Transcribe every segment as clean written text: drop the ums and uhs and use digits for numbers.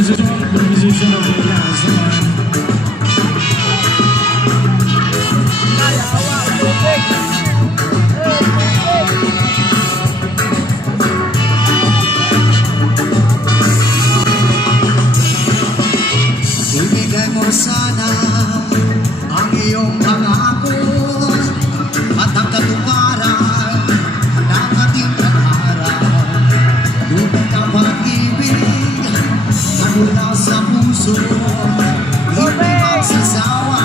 Proposition of the last one. Ibigay mo sana ang iyong pangako at ang katuparan ng ating pangarap. Tunay na pag-ibig na mula sa puso, hindi magsasawa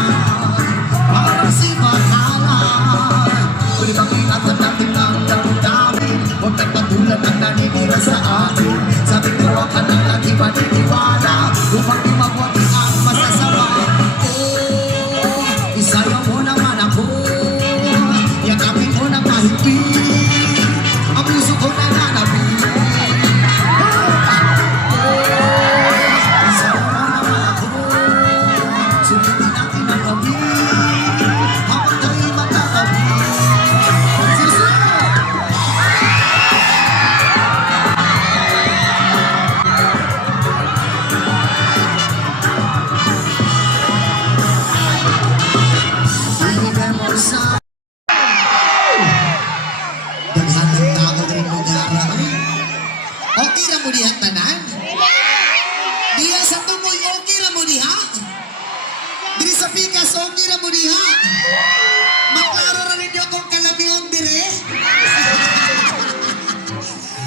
para si Bakala. Pwede bang ingatan natin ang damdamin? Huwag kang patulad ang naninira sa atin. Sabi ko ang kanang lagi maniniwala upang di magwagi ang masasama. Oh, isayaw mo naman ako, yakapin mo ng mahigpit, ang puso ko na nanabig. Isayaw mo naman ako, sulitin natin ang gabi habang tayo'y magkakabi. Ibigay mo sa daghanang tao rin mo gara. Okay na mo diha tanan? Diha sa tumoy, okay na mo diha? Diri sa pikas, okay na mo diha? Maklaro na ninyo kung kalamihan dire?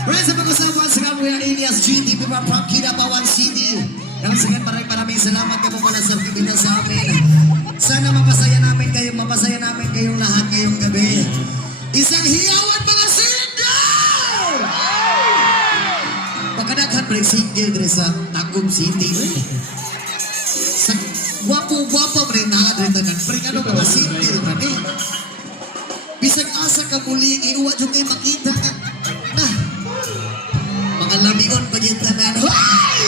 Well, sa pag-usapan sa Kamuya Elias GTV from Kinabawan City. Maraming salamat ka po pala sa pagkibita sa amin. Sana mapasaya namin kayong lahat ngayong gabi. Isang hiyawan mga single! Pagkadaghan pa rin single din sa Tagum City. Sa gwapo-gwapo pa rin nakadrita ng pring ano mga single pa rin. Bisag asa ka muli, iuwa dyan kayo makita ka. Mga lamion pa dyan tanan. Hoy!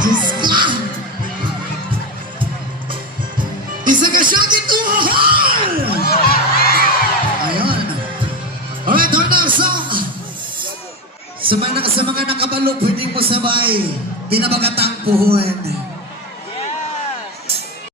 Diyos ka! Isa ka siya gituhal! Ayun. Alright, our next song. Sa mga nakabalo, pwede mo sabay. Pinabagatang puhuan.